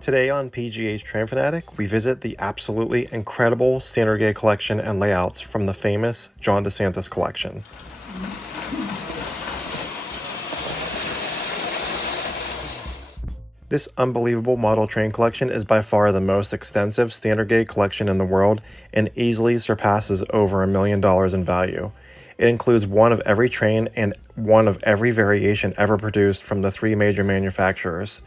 Today on PGH Train Fanatic, we visit the absolutely incredible standard gauge collection and layouts from the famous John Desantis collection. This unbelievable model train collection is by far the most extensive standard gauge collection in the world and easily surpasses over $1 million in value. It includes one of every train and one of every variation ever produced from the three major manufacturers.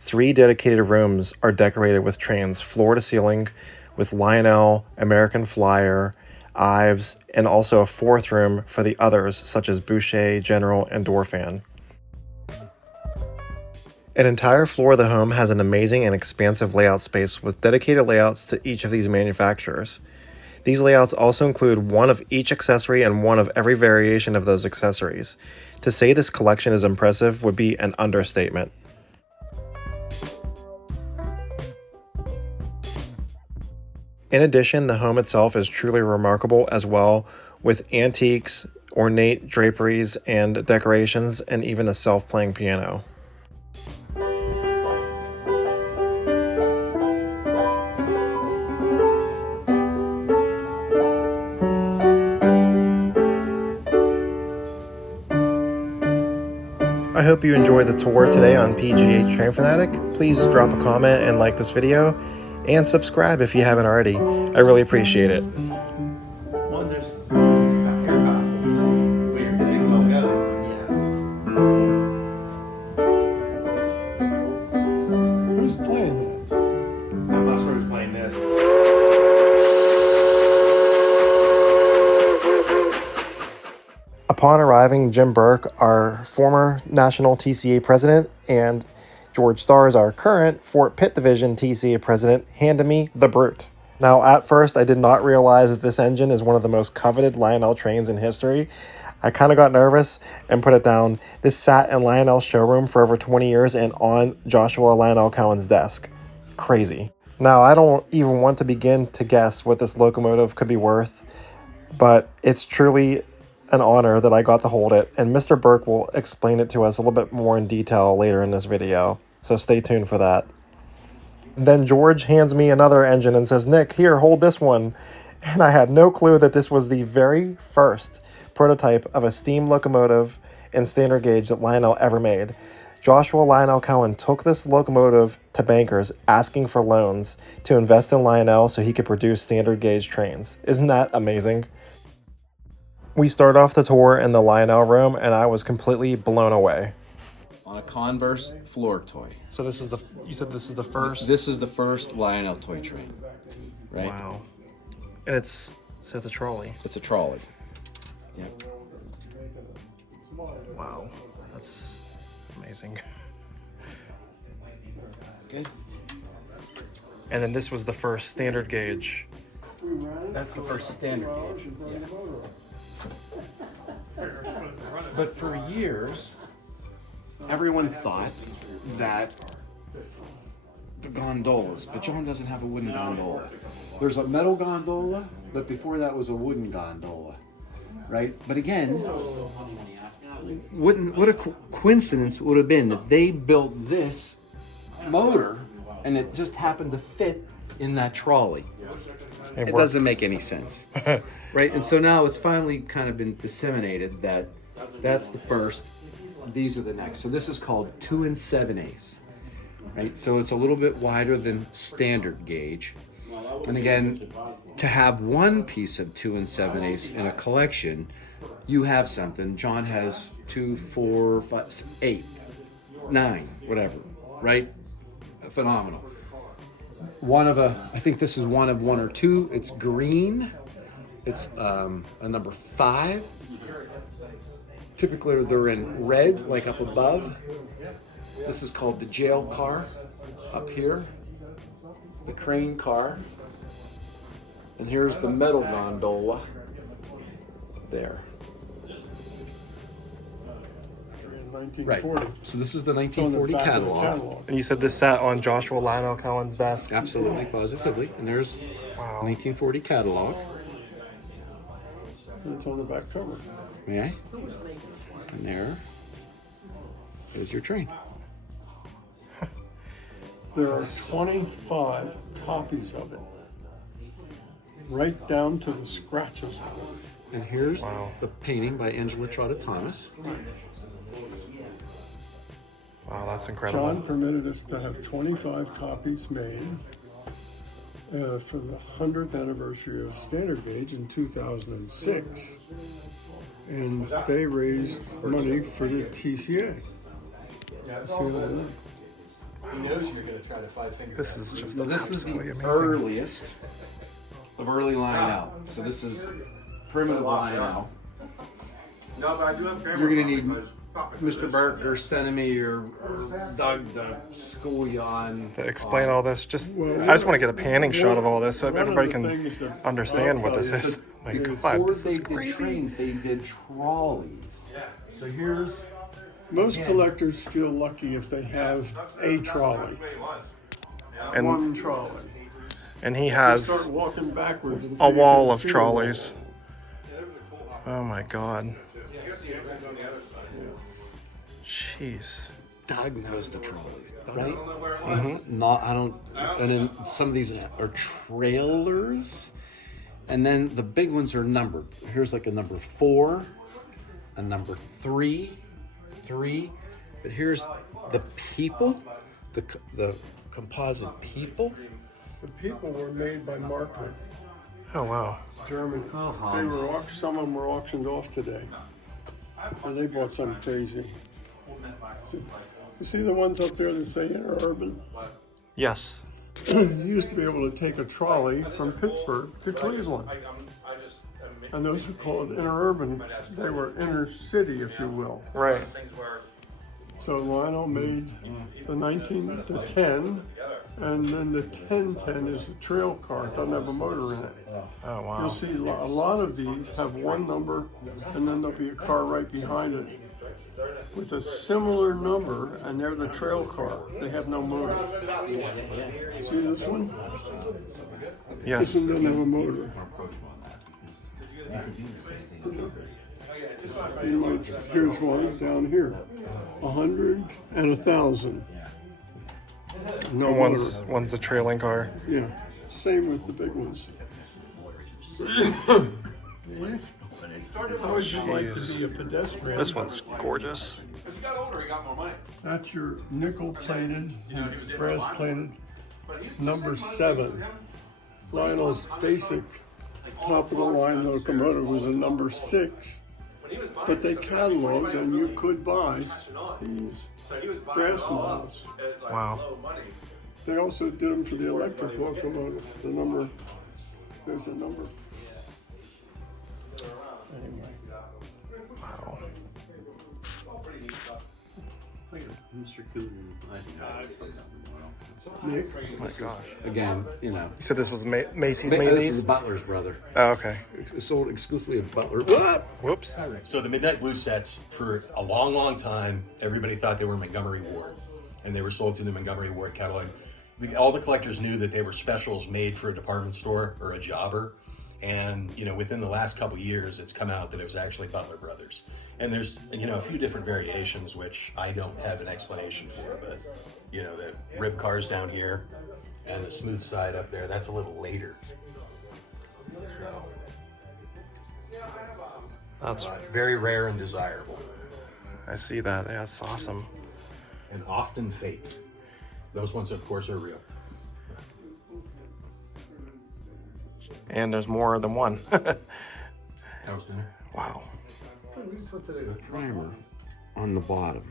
3 dedicated rooms are decorated with trains floor to ceiling with Lionel, American Flyer, Ives, and also a 4th room for the others such as Boucher, General, and Dorfan. An entire floor of the home has an amazing and expansive layout space with dedicated layouts to each of these manufacturers. These layouts also include one of each accessory and one of every variation of those accessories. To say this collection is impressive would be an understatement. In addition, the home itself is truly remarkable as well, with antiques, ornate draperies and decorations, and even a self-playing piano. I hope you enjoyed the tour today on PGH Train Fanatic. Please drop a comment and like this video, and subscribe if you haven't already. I really appreciate it. Well, there's air baffles. Where the big one go? Yeah. Who's playing that? I'm not sure who's playing this. Upon arriving, Jim Burke, our former national TCA president, and George Stars, our current Fort Pitt Division TCA president, handed me the Brute. Now, at first, I did not realize that this engine is one of the most coveted Lionel trains in history. I kind of got nervous and put it down. This sat in Lionel's showroom for over 20 years and on Joshua Lionel Cowan's desk. Crazy. Now, I don't even want to begin to guess what this locomotive could be worth, but it's truly an honor that I got to hold it, and Mr. Burke will explain it to us a little bit more in detail later in this video, so stay tuned for that. Then George hands me another engine and says, "Nick, here, hold this one." And I had no clue that this was the very first prototype of a steam locomotive in standard gauge that Lionel ever made. Joshua Lionel Cowan took this locomotive to bankers asking for loans to invest in Lionel so he could produce standard gauge trains. Isn't that amazing? We start off the tour in the Lionel Room, and I was completely blown away. On a Converse floor toy. So this is you said this is the first? This is the first Lionel toy train, right? Wow. And it's a trolley. It's a trolley. Yeah. Wow. That's amazing. Good. And then this was the first standard gauge. That's the first standard gauge. Yeah. But for years, everyone thought that the gondolas, but John doesn't have a wooden gondola. There's a metal gondola, but before that was a wooden gondola, right? But again, what a coincidence would have been that they built this motor and it just happened to fit in that trolley. It doesn't make any sense. Right, and so now it's finally kind of been disseminated that that's the first, these are the next. So this is called 2 7/8, right? So it's a little bit wider than standard gauge. And again, to have one piece of 2 7/8 in a collection, you have something. John has 2, 4, 5, 8, 9, whatever, right? Phenomenal. I think this is one of 1 or 2. It's green. It's a number 5. Typically they're in red, like up above. This is called the jail car up here, the crane car. And here's the metal gondola there. Right. So this is the 1940 catalog. And you said this sat on Joshua Lionel Cowan's desk? Absolutely, positively. And there's 1940 catalog. It's on the back cover. May I? And there is your train. There are 25 copies of it, right down to the scratches. And here's the painting by Angela Trotta Thomas. Wow, that's incredible. John permitted us to have 25 copies made for the 100th anniversary of Standard Gauge in 2006. And they raised money for the TCA. He knows you're going to try to five-finger. This is just This is the absolutely amazing. earliest of early Lionel. So this is primitive Lionel. No, but I do have camera. You're gonna need Mr. Burke sending me or Doug to school you on. To explain all this, I just want to get a panning shot of all this so everybody can understand what this is. My God, Before this they is did crazy. trains, they did trolleys. So here's Most collectors feel lucky if they have a trolley, And one trolley. and he Start has walking backwards until a you wall can of see them. trolleys. Oh my God. Jeez. Doug knows the trolleys, right? Not I don't. And then some of these are trailers, and then the big ones are numbered. Here's like a number 4, a number 3, but here's the people, the composite people. The people were made by Markman, Oh wow. Germany. They were some of them were auctioned off today, and they bought something crazy. You see the ones up there that say interurban? Yes. You used to be able to take a trolley from Pittsburgh to Cleveland, and those were called interurban. They were inner city, if you will. Right. So Lionel made the 19 to 10, and then the 1010 is the trail car. It doesn't have a motor in it. Oh wow. You'll see a lot of these have one number, and then there'll be a car right behind it with a similar number, and they're the trail car. They have no motor. See this one? This Yes. one doesn't have a motor. Here's one down here, 100 and 1,000. No One's motor. the trailing car. Yeah, same with the big ones. How would you like to be a pedestrian? This one's gorgeous. As he got older, he got more money. That's your nickel-plated, brass-plated number 7. Lionel's basic top-of-the-line locomotive was a number 6, but they cataloged and you could buy these brass models. Wow. They also did them for the electric locomotive. The number, there's a number. Anyway. Wow. Mr. Cooten, Nick? Oh my gosh. Again, You said this was Macy's made this these? is Butler's brother. Oh, okay. It's sold exclusively at Butler. What? Whoops. So the Midnight Blue sets, for a long, long time, everybody thought they were Montgomery Ward, and they were sold through the Montgomery Ward catalog. All the collectors knew that they were specials made for a department store or a jobber, and within the last couple years, it's come out that it was actually Butler Brothers. And there's a few different variations which I don't have an explanation for, but the rib cars down here and the smooth side up there, that's a little later. So That's very rare and desirable, I see that. Yeah, that's awesome. and often faked. Those ones, of course, are real. And there's more than one. House dinner. Wow. Primer on the bottom.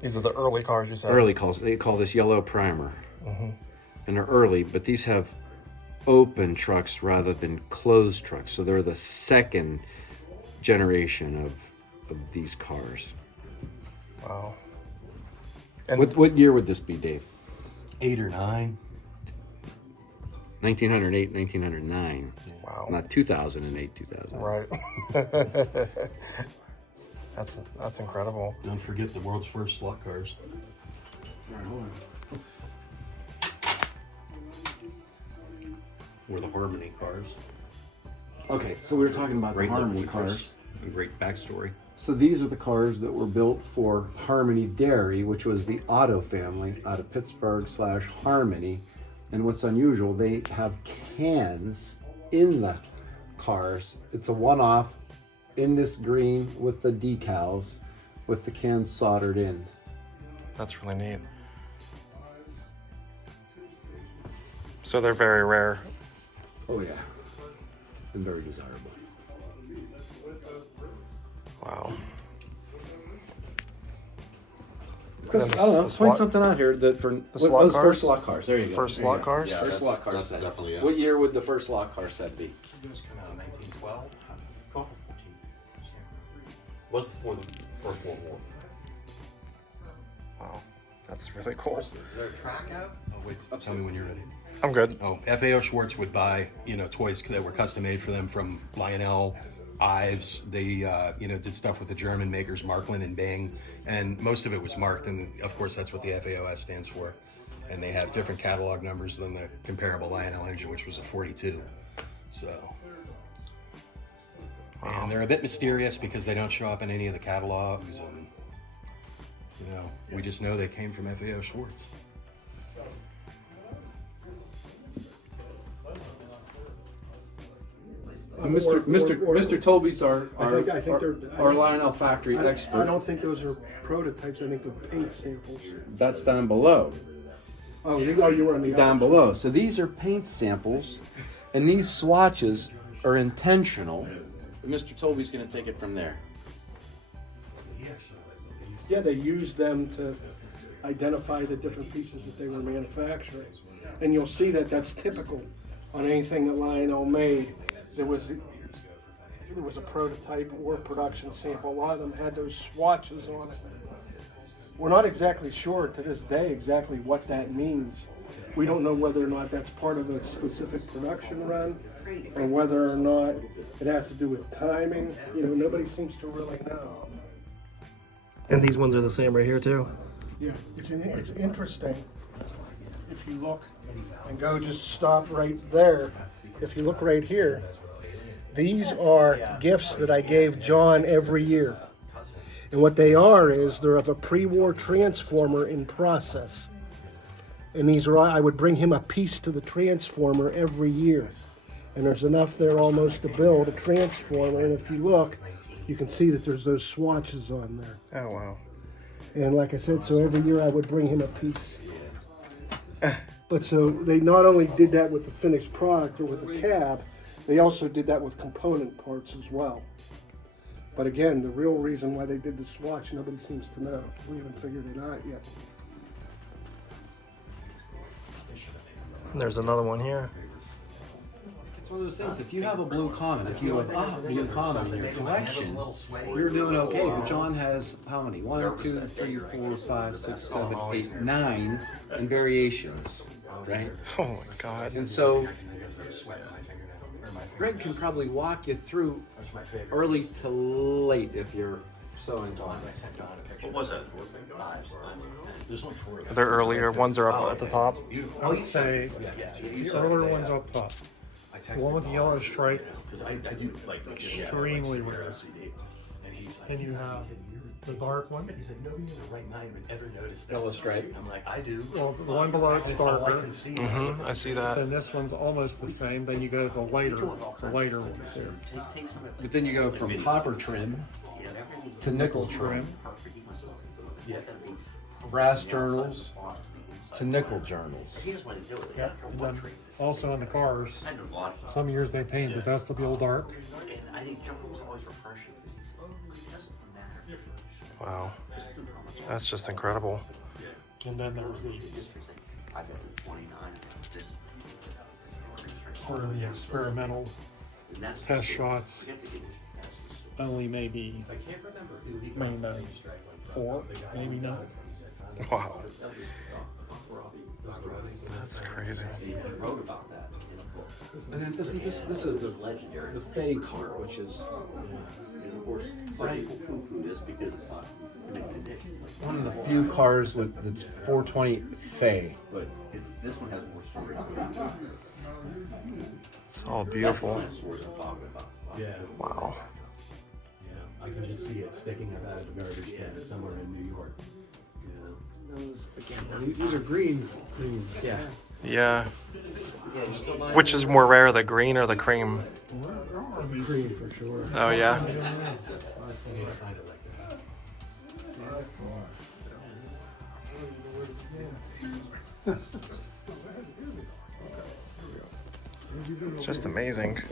These are the early cars you said. Early calls. They call this yellow primer, and they're early. But these have open trucks rather than closed trucks, so they're the second generation of these cars. Wow. What year would this be, Dave? 8 or 9. 1908, 1909. Wow. Not 2008, 2000. Right. That's incredible. Don't forget the world's first slot cars. Or the Harmony cars. Okay, so we were talking about the Great Harmony look, cars. Great backstory. So these are the cars that were built for Harmony Dairy, which was the auto family out of Pittsburgh / Harmony. And what's unusual, they have cans in the cars. It's a one-off in this green with the decals, with the cans soldered in. That's really neat. So they're very rare. Oh yeah, and very desirable. Wow. Chris, And I don't know, the point slot- something out here that for slot those cars? first slot cars. There you go. First There you slot go. cars? Yeah, Yeah, first slot cars. that's set. definitely, yeah. What year would the first slot car set be? Those came out in 1912. 12 or 14. Was before the First World War. Wow. That's really cool. Is there a track out? Oh wait, tell me when you're ready. I'm good. Oh, FAO Schwartz would buy, toys that were custom made for them from Lionel, Ives. They, did stuff with the German makers Marklin and Bang, and most of it was marked, and of course that's what the FAOS stands for. And they have different catalog numbers than the comparable Lionel engine, which was a 42. So, and they're a bit mysterious because they don't show up in any of the catalogs, and we just know they came from FAO Schwartz. Mr. Toby's our I think they're- our Lionel factory I expert. don't think those are prototypes. I think they're paint samples. That's down below. Oh, you were on the Down other. below. So these are paint samples, and these swatches are intentional. Mr. Toby's going to take it from there. Yeah, they used them to identify the different pieces that they were manufacturing, and you'll see that that's typical on anything that Lionel made. There was a prototype or production sample. A lot of them had those swatches on it. We're not exactly sure to this day exactly what that means. We don't know whether or not that's part of a specific production run, or whether or not it has to do with timing. Nobody seems to really know. And these ones are the same right here too. Yeah, it's interesting. If you look and go just stop right there, if you look right here, these are gifts that I gave John every year. And what they are is they're of a pre-war transformer in process. And these are, I would bring him a piece to the transformer every year. And there's enough there almost to build a transformer. And if you look, you can see that there's those swatches on there. Oh, wow. And like I said, so every year I would bring him a piece. But so they not only did that with the finished product or with the cab, they also did that with component parts as well. But again, the real reason why they did the swatch, nobody seems to know. We haven't figured it out yet. And there's another one here. It's one of those things, if you have a blue comet, if you have a blue comet in your collection, you're doing okay. But John has how many? 1, 2, 3, 4, 5, 6, 7, 8, 9 in variations, right? Oh my God. And so Greg can probably walk you through early to late if you're so inclined. What was that? There's only 4 of them. The earlier ones are up at the top. I would say the earlier one's up top. The one with the yellow stripe, Because I do like extremely rare. LCD. And he's like, Then you have the dark one. He said, nobody in their right mind would ever notice that. Yellow stripe. I'm like, I do. Well, the one below it's It's all I darker. can see. I see that. Then this one's almost the same. Then you go to the lighter ones here. But then you go from copper trim to nickel trim, brass journals to nickel journals. Yep. And then also in the cars, some years they paint the vestibule dark. Wow. That's just incredible. And then there's these. Sort of the experimental test shots. Only maybe 4, maybe not. Wow. That's crazy. And then this is the Fay car, which is right, one of the few cars that's 420 Fay. But this one has more storage. It's all beautiful. That's the storage I'm talking about. Yeah. Wow. I can just see it sticking up out of the garbage can somewhere in New York. Yeah. Those, again, these are green. Yeah. Yeah. Which is more rare, the green or the cream? Green for sure. Oh yeah. Just amazing.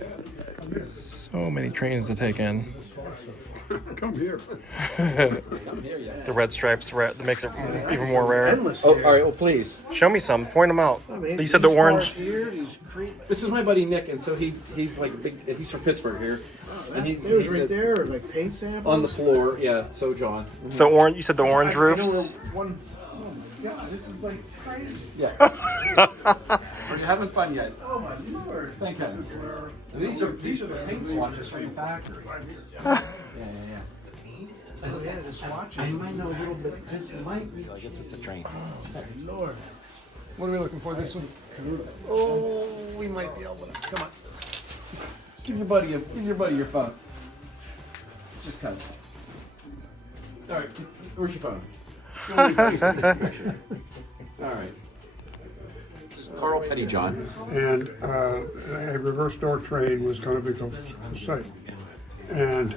So many trains to take in. Come here. The red stripes makes it even more rare. Endless. Oh, all right. Well, please. Show me some. Point them out. I mean, You said the these orange. cars Here, these cream. This is my buddy Nick, and so he's like a big. He's from Pittsburgh here, and he's There's right there, like paint samples. on the floor. Yeah. So John. The orange. You said the orange I roof. know one. Oh my God, this is like crazy. Yeah. Are you having fun yet? Oh my Lord. Thank heavens. These are the paint swatches from the factory. Yeah. Oh yeah, just watching. I might know a little bit. This might be. I guess it's the train. Oh Lord. What are we looking for? This one? Oh, we might be able to. Come on. Give your buddy your phone. Just cuz. All right. Where's your phone? All right. Carl Pettyjohn. And a reverse door train was going to become for sale. And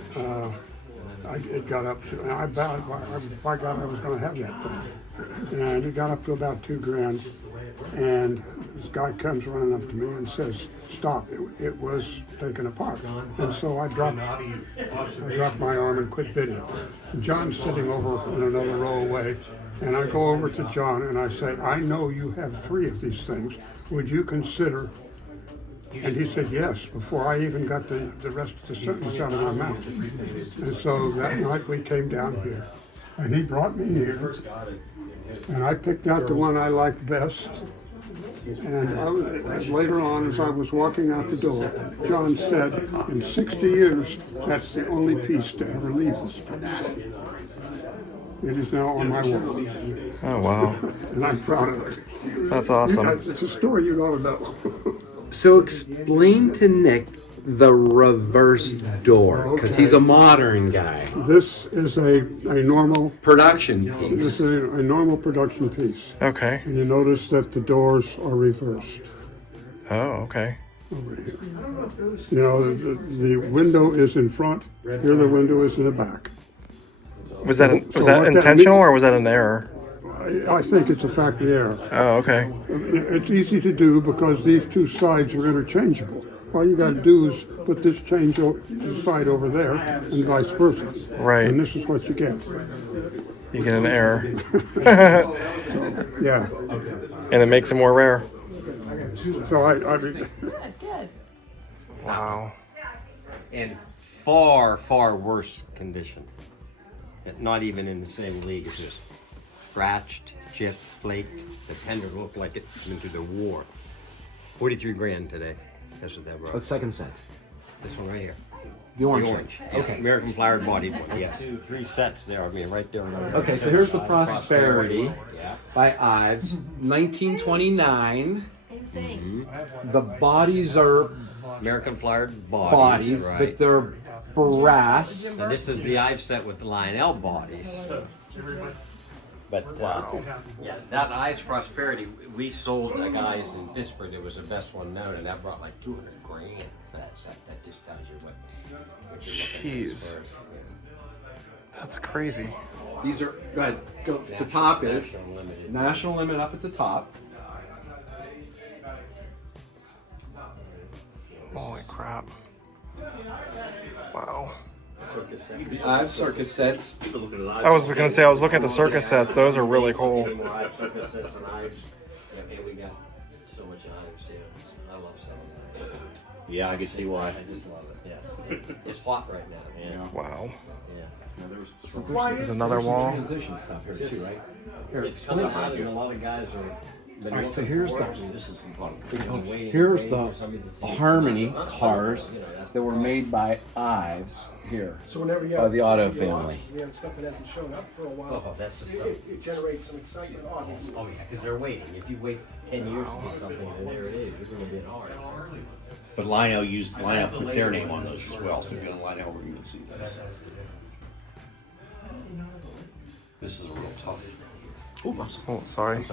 it got up to, and by God, I was going to have that thing. And it got up to about $2,000. And this guy comes running up to me and says, "Stop! It was taken apart." And so I dropped my arm and quit bidding. John's sitting over in another row away. And I go over to John and I say, "I know you have 3 of these things. Would you consider?" And he said yes, before I even got the rest of the sentence out of my mouth. And so that night we came down here. And he brought me here. And I picked out the one I liked best. And later on, as I was walking out the door, John said, "In 60 years, that's the only piece to ever leave this place." It is now on my wall. Oh wow. And I'm proud of it. That's awesome. It's a story you ought to know. So explain to Nick the reverse door, because he's a modern guy. This is a normal Production This piece. is a normal production piece. Okay. And you notice that the doors are reversed Oh, okay. over here. You know, the window is in front, here the window is in the back. Was that what that intentional mean- or was that an error? I think it's a factory error. Oh, okay. It's easy to do because these 2 sides are interchangeable. All you gotta do is put this this side over there and vice versa. Right. And this is what you get. You get an error, Yeah. and it makes it more rare. So I mean, Wow. In far, far worse condition. Not even in the same league as this. Scratched, chipped, flaked. The tender looked like it went through the war. 43 grand today. That's what that brought. The second set. This one right here. The orange. The orange. set. Okay. American Flyer bodied one. Yes. 3 sets there. I mean, right there. Okay, so here's the Prosperity Yeah. by Ives, 1929. Insane. The bodies are American Flyer bodies, right. but they're brass. And this is the Ives set with the Lionel bodies. But yes, that Ives Prosperity, we sold the guys in Pittsburgh. It was the best one known, and that brought like 200 grand for that set. That just tells you what you're looking at. Jeez. That's crazy. These are, go ahead, go, the top is National Limited. National Limit up at the top. Holy crap. Wow. The Ives Circus sets. I was gonna say, I was looking at the circus sets. Those are really cool. Even more Ives circus sets and Ives. Yeah, and we got so much Ives. Yeah, I love selling Ives. Yeah, I can see why. I just love it. Yeah, it's hot right now. Yeah. Wow. Yeah. There's another wall. Transition stuff here too, right? Here, It's coming hot, and a lot of guys are All right, so here's This is fun. here's the Harmony cars that were made by Ives here. So whenever you By have the Auto you family. have stuff that hasn't shown up for a while, Oh, that's the stuff. it generates some excitement, obviously. Oh yeah, because they're waiting. If you wait 10 years to get something, and there it is, you're going to be an R. But Lionel put their name on those as well, so if you're on Lionel Room, you can see this. This is a real tough. Oh, sorry.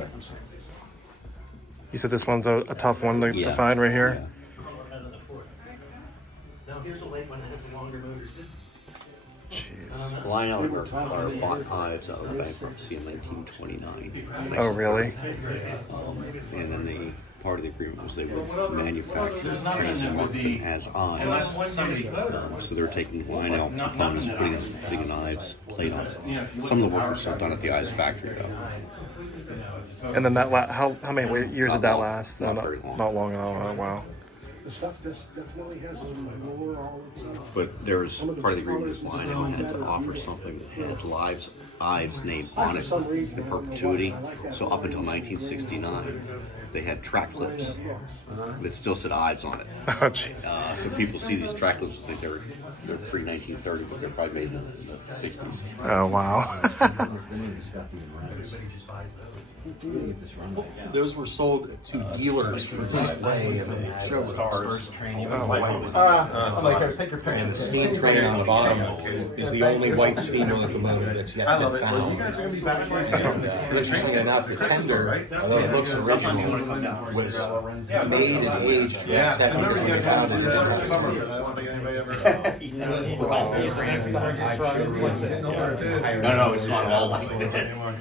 You said this one's a tough one to find right here. Now here's a late one that has a longer motor. Jeez. Lionel American Flyer bought Ives out of bankruptcy in 1929. Oh, really? And then part of the agreement was they would manufacture and market them as Ives. So they're taking Lionel components, putting an Ives plate on it. Some of the work was done at the Ives factory, though. And then how many years did that last? Not very long. Not long at all. Oh, wow. The stuff definitely has a more all its own. But there was part of the agreement is Lionel had to offer something that had Ives' name on it in perpetuity. So up until 1969, they had track clips that still said Ives on it. Oh, jeez. So people see these track clips and think they're pre-1930, but they're probably made in the 60s. Oh, wow. Those were sold to dealers for display and show cars. And the steam train on the bottom is the only white steam locomotive that's yet been found. And, interestingly enough, the tender, although it looks original, was made and aged for that 7 years when they found it. No, it's not all like this.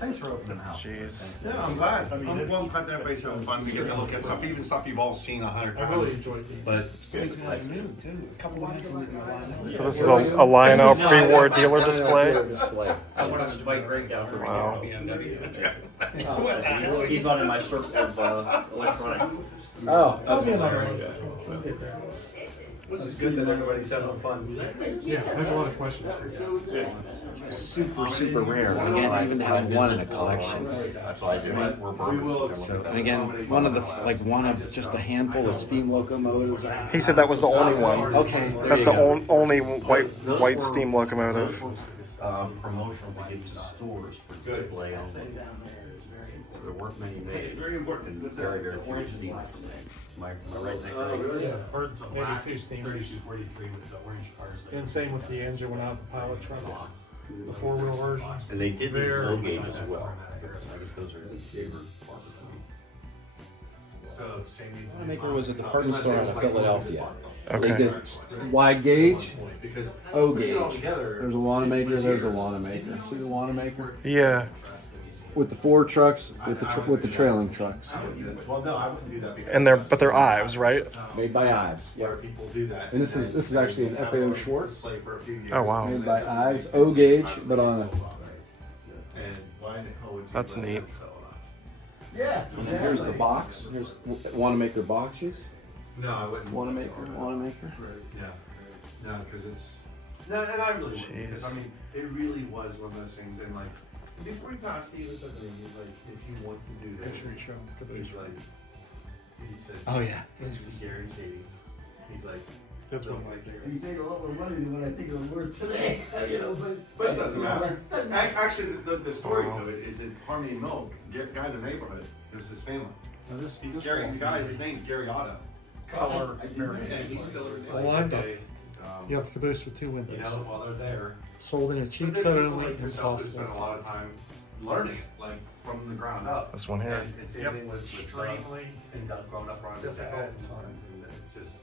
Thanks for opening the house. Jeez. Yeah, I'm glad. I'm well glad that everybody's having fun. We get to look at stuff, even stuff you've all seen 100 times. I really enjoyed it. But So this is a Lionel pre-war dealer display. I went on the bike breakdown for Wow. BMW. He's not in my circle of electronic. This is good that everybody's having fun. Yeah, I have a lot of questions. super rare. Again, I even have one in a collection. That's why I do it. We're bourbons. So, and again, one of just a handful of steam locomotives. He said that was the only one. Okay, That's the only white steam locomotive. Promotional to give to stores for display only. So there weren't many made. It's very important. And very few steam made. My Yeah, or maybe two steamers. 4243 with the orange cars. And same with the engine went out the pilot trucks, the four-wheel version. And they did these Very low gauges as well. I guess those are favorite part So Shane's Maker was a department store out of Philadelphia. Okay. They did wide gauge, O gauge. There's a Wanamaker, there's a Wanamaker. See the Wanamaker? Yeah. With the four trucks, with the trailing trucks. Well, no, I wouldn't do that because But they're Ives, right? Made by Ives. where people do that. And this is actually an FAO Schwartz. Play for a few years. Oh, wow. Made by Ives, O gauge, but on a. And why the hell would you That's let neat. them sell it off? Yeah. And then here's the box. Here's Wanamaker boxes. No, I wouldn't. Wanamaker. Yeah. No, because it's. No, and I really wouldn't. Because, I mean, it really was one of those things. And, like, before he passed, he was something. He's like, if you want to do this, Picture show. he's like, he said, Oh yeah. it's guaranteed. He's like, That's don't what like it. You take a lot more money than what I think it was worth today. You know, But it doesn't matter. Actually, the story to it is in Harmony Milk, guy in the neighborhood, it was his family. this Gary, the guy, his name's Gary Otto. color And variant. he's still Lined up. today. You have the caboose with two You windows. know, while they're there. Sold in a But cheap there's set people only like and yourself who cost spend a lot of time learning it, like from the ground up. This one here. And same thing with Doug and Doug growing up around Difficult that. to find. And it's just,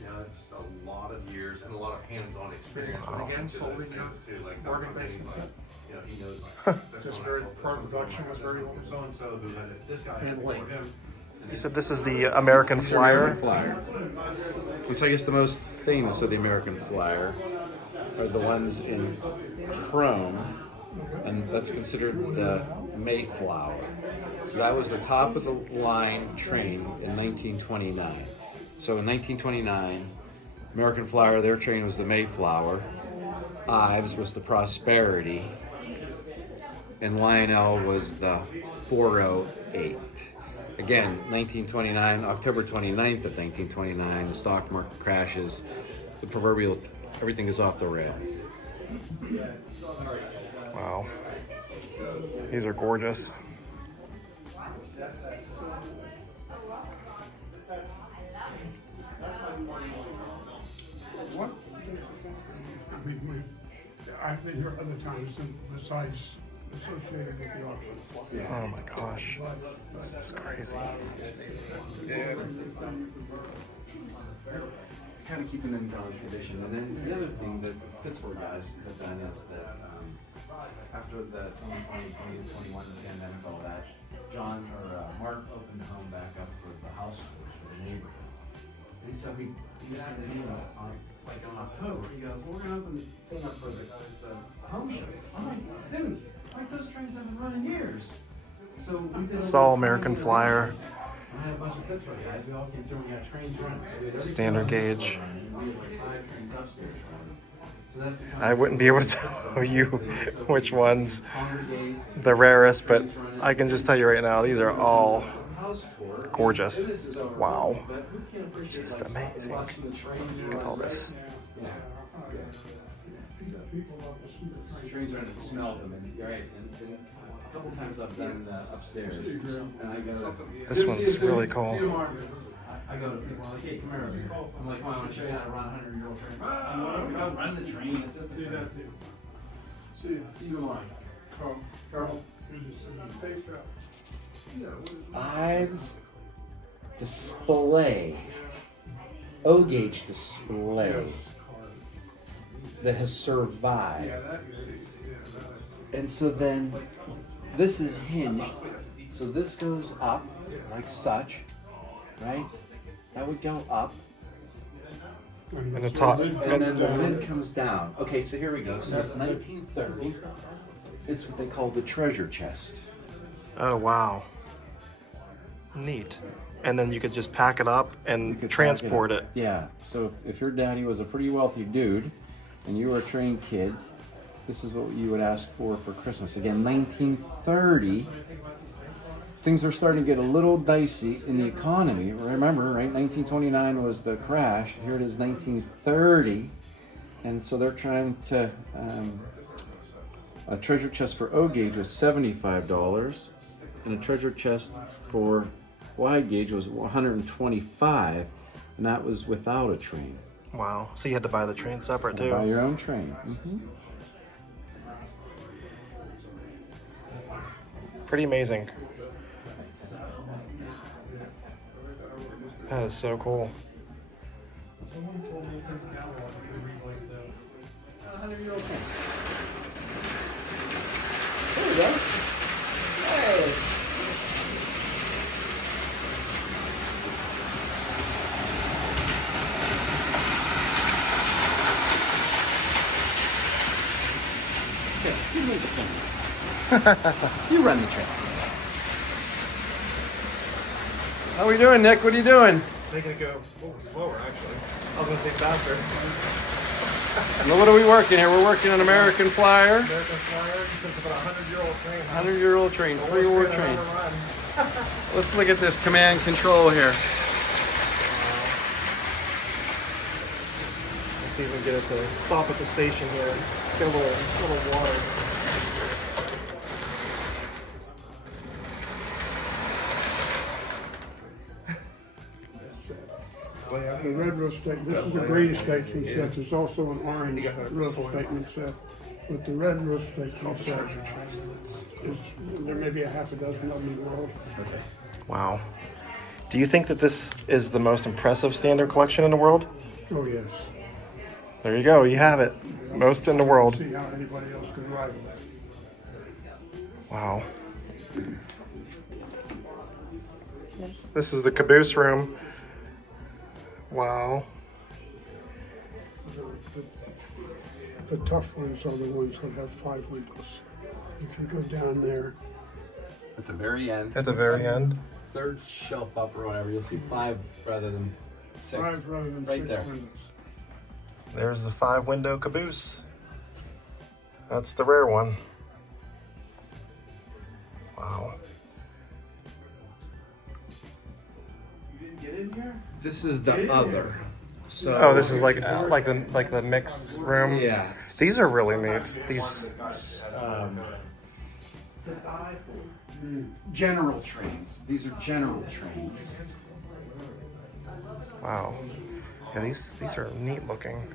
you know, it's a lot of years and a lot of hands-on experience. Wow. When it comes to Sold those in your things too, like bargain Doug basement Martinez, set? you know, he knows like, that's Just when I very sold this part one, production was very long. so-and-so who had it, this guy And before link. him. He said this is the American Flyer. It's I guess the most famous of the American Flyer are the ones in chrome, and that's considered the Mayflower. So that was the top of the line train in 1929. So in 1929, American Flyer, their train was the Mayflower, Ives was the Prosperity, and Lionel was the 408. Again, 1929, October 29th of 1929, the stock market crashes. The proverbial, everything is off the rail. Wow. These are gorgeous. What? I mean, I've been here other times besides associated with the auction. Oh my gosh. This is crazy. Kind of keeping in tradition. And then the other thing that Pittsburgh guys have done is that after the 2021 pandemic, all that, Mark opened the home back up for the house tours for the neighborhood. And so he said, like in October, he goes, well, we're going to open the thing up for the home show. I'm like, dude, like those trains haven't run in years. So we did It's all American Flyer. I had a bunch of Pittsburgh guys. We all came through and got trains running. So we had Standard gauge. We had like 5 trains upstairs running. So that's the kind I wouldn't be able to tell you which one's congregate, the rarest, but I can just tell you right now, these are all gorgeous. Wow. It's amazing. Look at all this. Yeah. Trains running and smell them, and you're right. And a couple times I've done upstairs, and I go. This one's really cool. I go to people like, hey, come here. I'm like, come on, I want to show you how to run a 100-year-old train. Oh, we don't run the train. It's just a train. See you tomorrow. Carl, safe travel. Ives display, O-gauge display that has survived. And so then this is hinged, so this goes up like such, right? That would go up. And the top. And then the lid comes down. Okay, so here we go. So it's 1930. It's what they call the treasure chest. Oh, wow. Neat. And then you could just pack it up and transport it. Yeah. So if your daddy was a pretty wealthy dude and you were a trained kid, this is what you would ask for Christmas. Again, 1930. Things are starting to get a little dicey in the economy. Remember, right? 1929 was the crash. Here it is, 1930. And so they're trying to... a treasure chest for O-gauge was $75, and a treasure chest for wide gauge was $125, and that was without a train. Wow. So you had to buy the train separate too. Buy your own train. Pretty amazing. That is so cool. There we go. Hey. Here, you make the thing. You run the train. How we doing, Nick? What are you doing? Making it go slower, actually. I was going to say faster. Well, what are we working here? We're working on American Flyer. American Flyer, this is about a 100-year-old train. 100-year-old train, three-war train. Let's look at this command control here. Let's see if we can get it to stop at the station here. Get a little water. The red roof statement, this is the gray statement set, there's also an orange roof statement set, but the red roof statement set is, there may be a half a dozen of them in the world. Okay. Wow. Do you think that this is the most impressive standard collection in the world? Oh, yes. There you go. You have it. Most in the world. See how anybody else could rival it. Wow. This is the caboose room. Wow. The tough ones are the ones that have 5 windows. If you go down there, At the very end. At the very end. Third shelf up or whatever, you'll see 5 rather than 6. 5 rather than Right 6 there. windows. There's the 5-window caboose. That's the rare one. Wow. This is the other. So Oh, this is like the mixed room. yeah. These are really neat. These. General trains. These are general trains. Wow. Yeah, these are neat looking.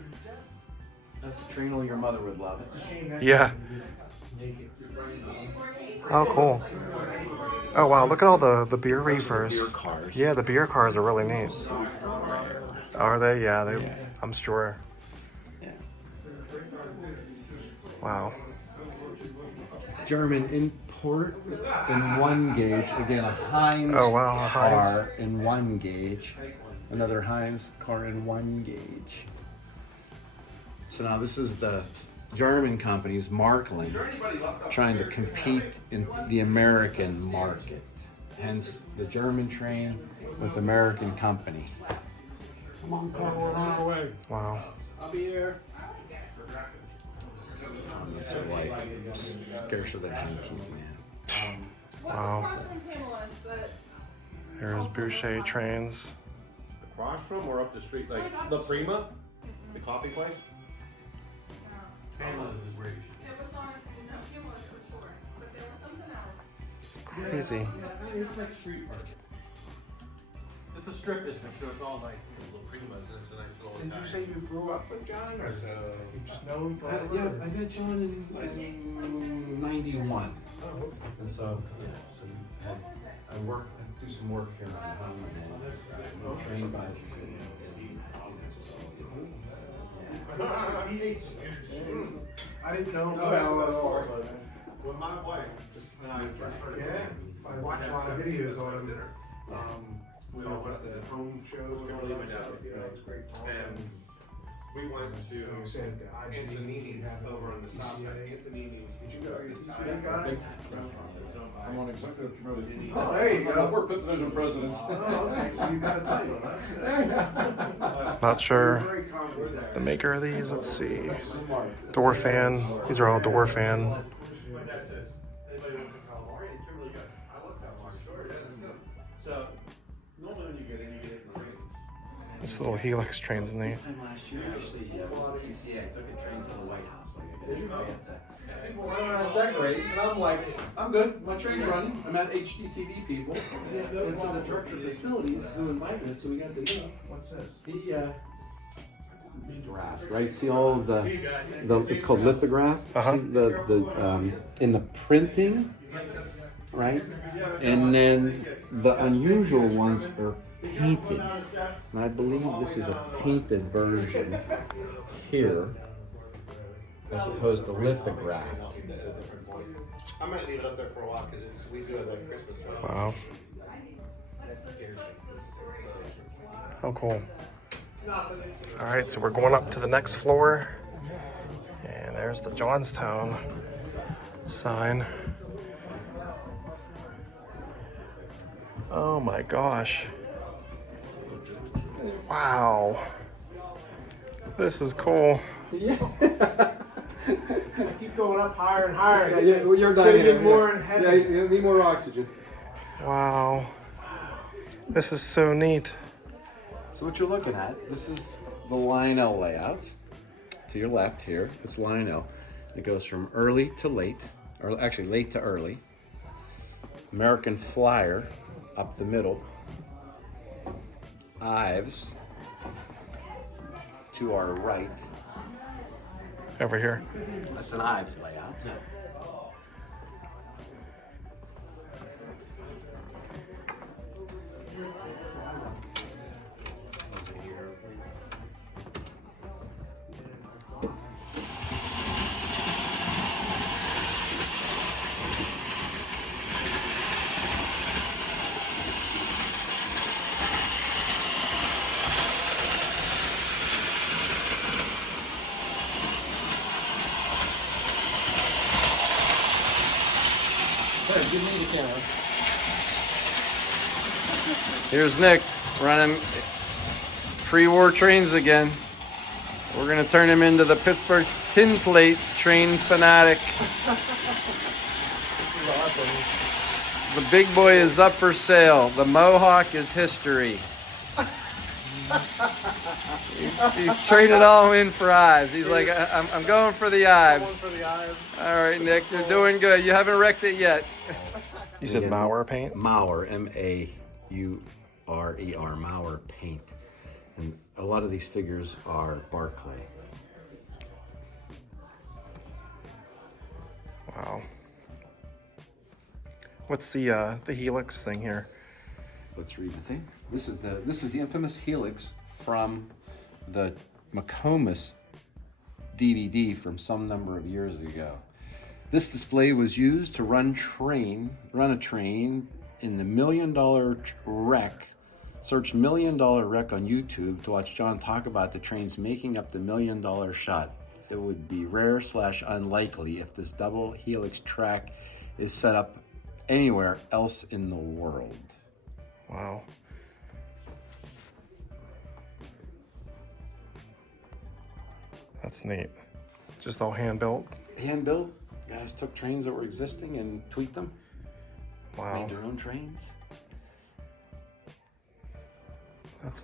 That's a train your mother would love. Yeah. Oh, cool. Oh, wow. Look at all the beer reefers. Beer cars. Yeah, the beer cars are really neat. Are they? Yeah, I'm sure. Yeah. Wow. German import in 1 gauge. Again, a Heinz Oh, wow, a Heinz. car in 1 gauge. Another Heinz car in 1 gauge. So now this is the German company's Markland trying to compete in the American market. Hence the German train with American company. Come on, car, we're on our way. Wow. I'll be here. These are like scarcer than antique, man. Wow. Here's Boucher trains. Across from or up the street, like the Prima, the coffee place. Crazy. It's like street parking. It's a strip district, so it's all like little Primas, and it's a nice little. Did you say you grew up with John, or you just know him for? Yeah, I met John in 91. And so, I do some work here on home and train by the city. I didn't know him well at all, but With my wife, when I first started. yeah, I watched a lot of videos on him. We all went to the home shows. Kimberly, my dad, It's great. and we went to Antonini's over on the south side. Antonini's. Did you go? Are you TCA guy? I'm on executive committee. Oh, there you go. We're pit division presidents. Oh, okay, so you got a title, huh? Not sure Very common. the maker of these. Let's see. Door fan. These are all door fan. My dad says, anybody wants to California? And Kimberly goes, I love California. Sure, yeah. So, normally when you get in the ratings. This little Helix train's neat. This time last year, actually, TCA, I took a train to the White House. Like I did right at that. People were around decorating, and I'm like, I'm good. My train's running. I'm at HDTV people. And so the director of facilities who invited us, so we got to dinner. What's this? He draft, right? See all the it's called lithograph. Uh-huh. See the in the printing, right? And then the unusual ones are painted. And I believe this is a painted version here, as opposed to lithograph. I might leave it up there for a while because we do it like Christmas. Right? Wow. How cool. All right, so we're going up to the next floor. And there's the Johnstown sign. Oh my gosh. Wow. This is cool. Keep going up higher and higher. Yeah, well, you're dying. Get more in heaven. Yeah, you need more oxygen. Wow. This is so neat. So what you're looking at, this is the Lionel layout. To your left here, it's Lionel. It goes from early to late, or actually late to early. American Flyer up the middle. Ives to our right. Over here. That's an Ives layout. Give me the camera. Here's Nick running pre-war trains again. We're gonna turn him into the Pittsburgh tin plate train fanatic. This is awesome. The big boy is up for sale. The Mohawk is history. He's trading all in for Ives. He's like, I'm going for the Ives. All right, Nick, you're doing good. You haven't wrecked it yet. You said Mauer paint? Mauer, M-A-U-R-E-R, Mauer paint. And a lot of these figures are Barclay. Wow. What's the Helix thing here? Let's read the thing. This is the infamous Helix from the McComas DVD from some number of years ago. This display was used to run a train in the $1 Million Wreck. Search $1 Million Wreck on YouTube to watch John talk about the trains making up the $1 Million shot. It would be rare / unlikely if this double helix track is set up anywhere else in the world. Wow. That's neat. Just all hand built? Hand built. Guys took trains that were existing and tweaked them. Wow. Made their own trains. That's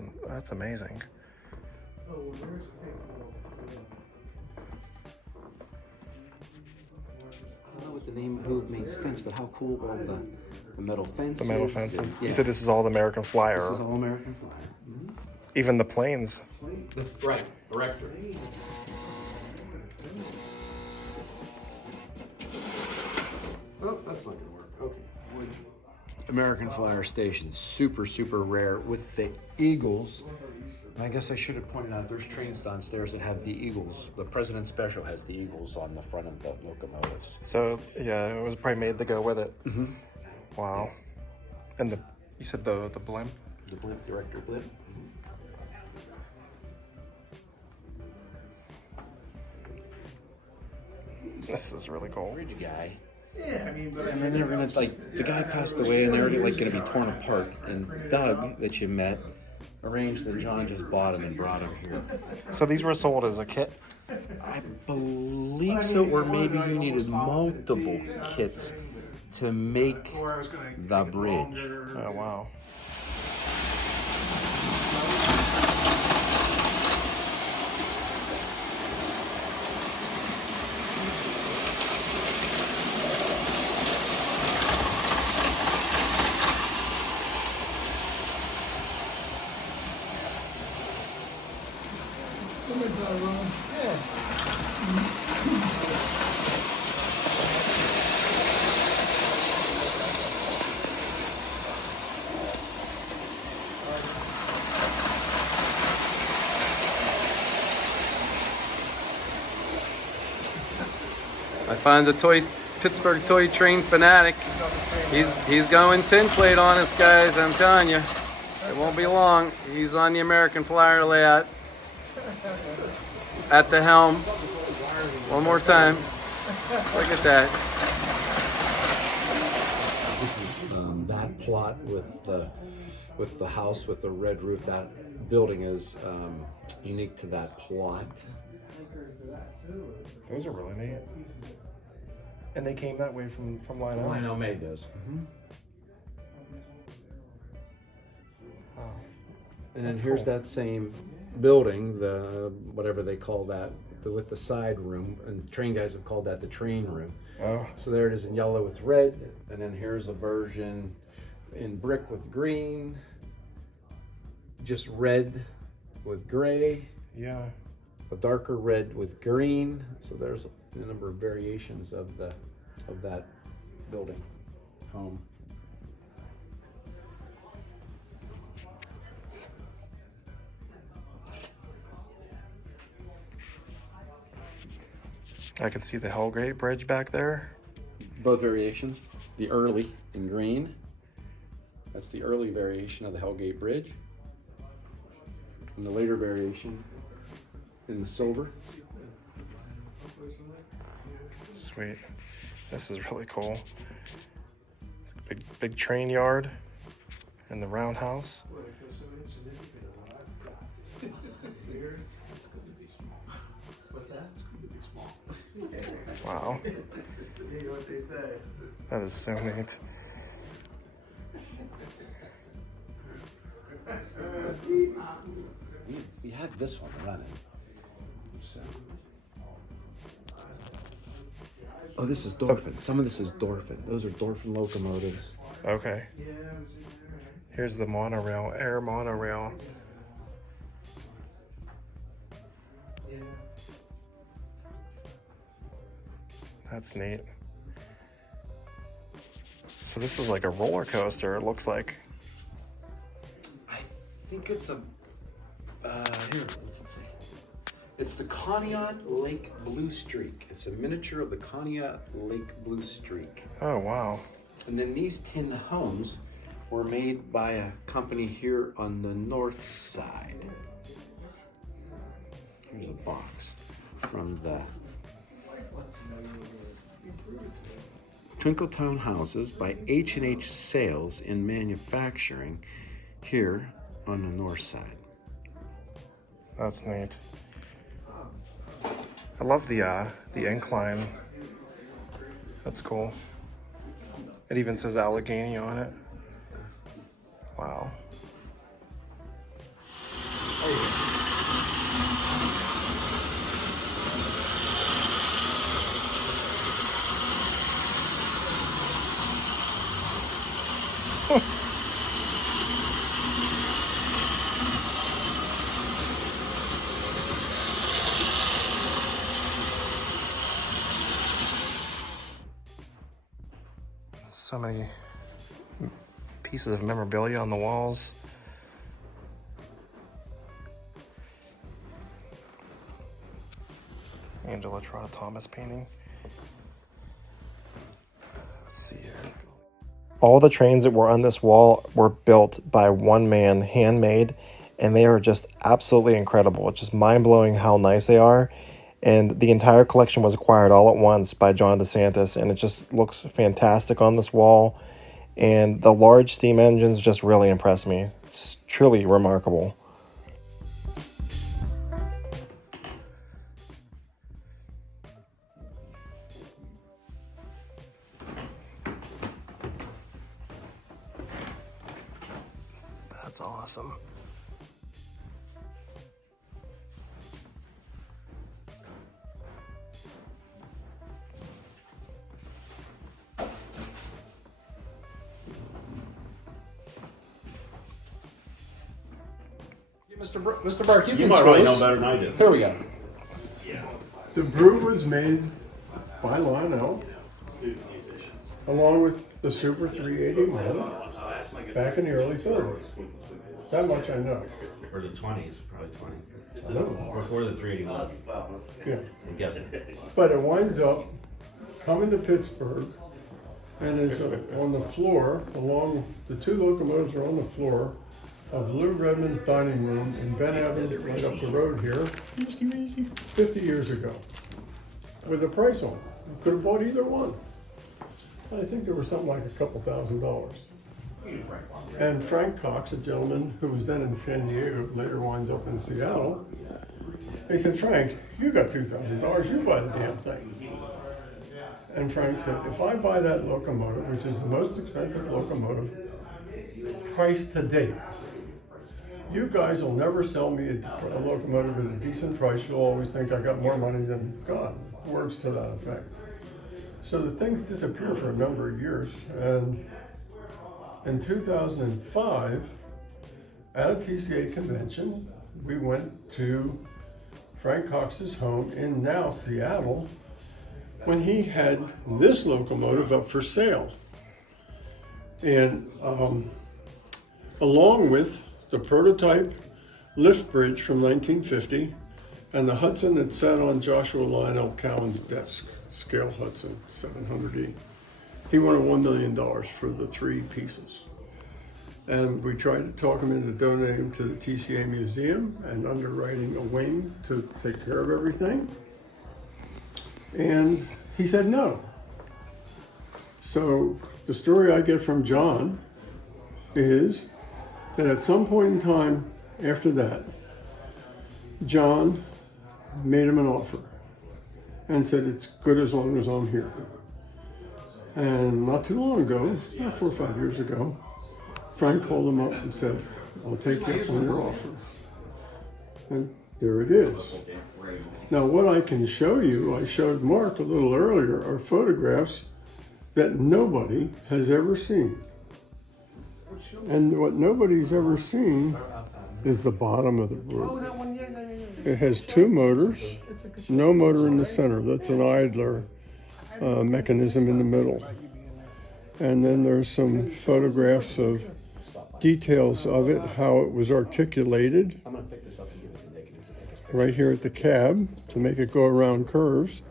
amazing. I don't know what the name who made the fence, but how cool all the metal fences. The metal fences. Yeah. You said this is all the American Flyer. This is all American Flyer. Mm-hmm. Even the planes. Right, Erector. Oh, that's not gonna work. Okay. American Flyer station, super, super rare with the Eagles. And I guess I should have pointed out there's trains downstairs that have the Eagles. The President Special has the Eagles on the front of the locomotives. So yeah, it was probably made to go with it. Mm-hmm. Wow. And you said the blimp? The blimp, the Erector blimp. This is really cool. Bridge guy. Yeah, I mean, but And then they're gonna the guy passed away and they're already gonna be torn apart. And Doug, that you met, arranged that John just bought him and brought him here. So these were sold as a kit? I believe so, or maybe you needed multiple kits to make the bridge. Oh, wow. I find the Pittsburgh toy train fanatic. He's going tin plate on us, guys. I'm telling you, it won't be long. He's on the American Flyer layout at the helm. One more time. Look at that. That plot with the house with the red roof. That building is unique to that plot. Those are really neat. And they came that way from Lionel? Lionel made those. Mm-hmm. Wow. And then here's that same building, the whatever they call that, with the side room, and train guys have called that the train room. Oh. So there it is in yellow with red, and then here's a version in brick with green, just red with gray. Yeah. A darker red with green. So there's a number of variations of that building home. I can see the Hellgate Bridge back there. Both variations. The early in green. That's the early variation of the Hellgate Bridge. And the later variation in the silver. Sweet. This is really cool. It's a big train yard and the roundhouse. Wow. That is so neat. We had this one running. Oh, this is Dorfin. Some of this is Dorfin. Those are Dorfin locomotives. Okay. Here's the monorail, air monorail. That's neat. So this is like a roller coaster, it looks like. I think it's a, here, what's it say? It's the Conneaut Lake Blue Streak. It's a miniature of the Conneaut Lake Blue Streak. Oh, wow. And then these tin homes were made by a company here on the north side. Here's a box from the Twinkletown Houses by H&H Sales in Manufacturing here on the north side. That's neat. I love the incline. That's cool. It even says Allegheny on it. Wow. So many pieces of memorabilia on the walls. Angela Trotta Thomas painting. Let's see here. All the trains that were on this wall were built by one man, handmade, and they are just absolutely incredible. It's just mind-blowing how nice they are. And the entire collection was acquired all at once by John Desantis, and it just looks fantastic on this wall. And the large steam engines just really impressed me. It's truly remarkable. That's awesome. Mr. Burke, you can might show probably us. know better than I do. Here we go. The brew was made by Lionel, along with the Super 381, back in the early 30s. That much I know. Or the 20s, probably 20s. I know. Before the 381, Yeah. I'm guessing. But it winds up coming to Pittsburgh, and it's on the floor, the two locomotives are on the floor of Lou Redmond's dining room in Ben Evans, right up the road here, 50 years ago, with a price on it. You could have bought either one. I think there was something like a couple $1,000s. And Frank Cox, a gentleman who was then in San Diego, later winds up in Seattle, he said, "Frank, you got $2,000, you buy the damn thing." And Frank said, "If I buy that locomotive, which is the most expensive locomotive priced to date, you guys will never sell me a locomotive at a decent price. You'll always think I got more money than God." Words to that effect. So the things disappear for a number of years. And in 2005, at a TCA convention, we went to Frank Cox's home in now Seattle when he had this locomotive up for sale. And along with the prototype lift bridge from 1950 and the Hudson that sat on Joshua Lionel Cowan's desk, scale Hudson 700E. He wanted $1 million for the three pieces. And we tried to talk him into donating to the TCA Museum and underwriting a wing to take care of everything. And he said no. So the story I get from John is that at some point in time after that, John made him an offer and said, "It's good as long as I'm here." And not too long ago, about 4 or 5 years ago, Frank called him up and said, I'll take you up on your offer. And there it is. Now what I can show you, I showed Mark a little earlier, are photographs that nobody has ever seen. And what nobody's ever seen is the bottom of the Burke. It has two motors, no motor in the center. That's an idler mechanism in the middle. And then there's some photographs of details of it, how it was articulated. Right here at the cab to make it go around curves.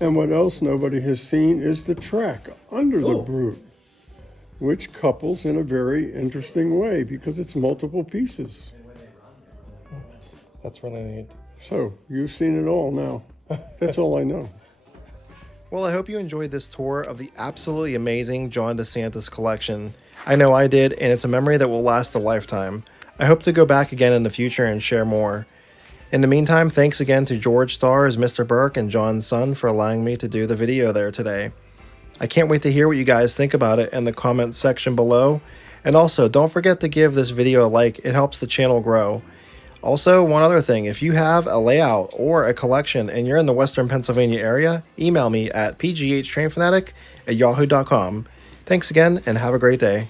And what else nobody has seen is the track under the Burke, which couples in a very interesting way because it's multiple pieces. That's really neat. So you've seen it all now. That's all I know. Well, I hope you enjoyed this tour of the absolutely amazing John Desantis collection. I know I did, and it's a memory that will last a lifetime. I hope to go back again in the future and share more. In the meantime, thanks again to George Starrs, Mr. Burke, and John's son for allowing me to do the video there today. I can't wait to hear what you guys think about it in the comments section below. And also, don't forget to give this video a like, it helps the channel grow. Also, one other thing, if you have a layout or a collection and you're in the Western Pennsylvania area, email me at pghttrainfanatic@yahoo.com. Thanks again and have a great day.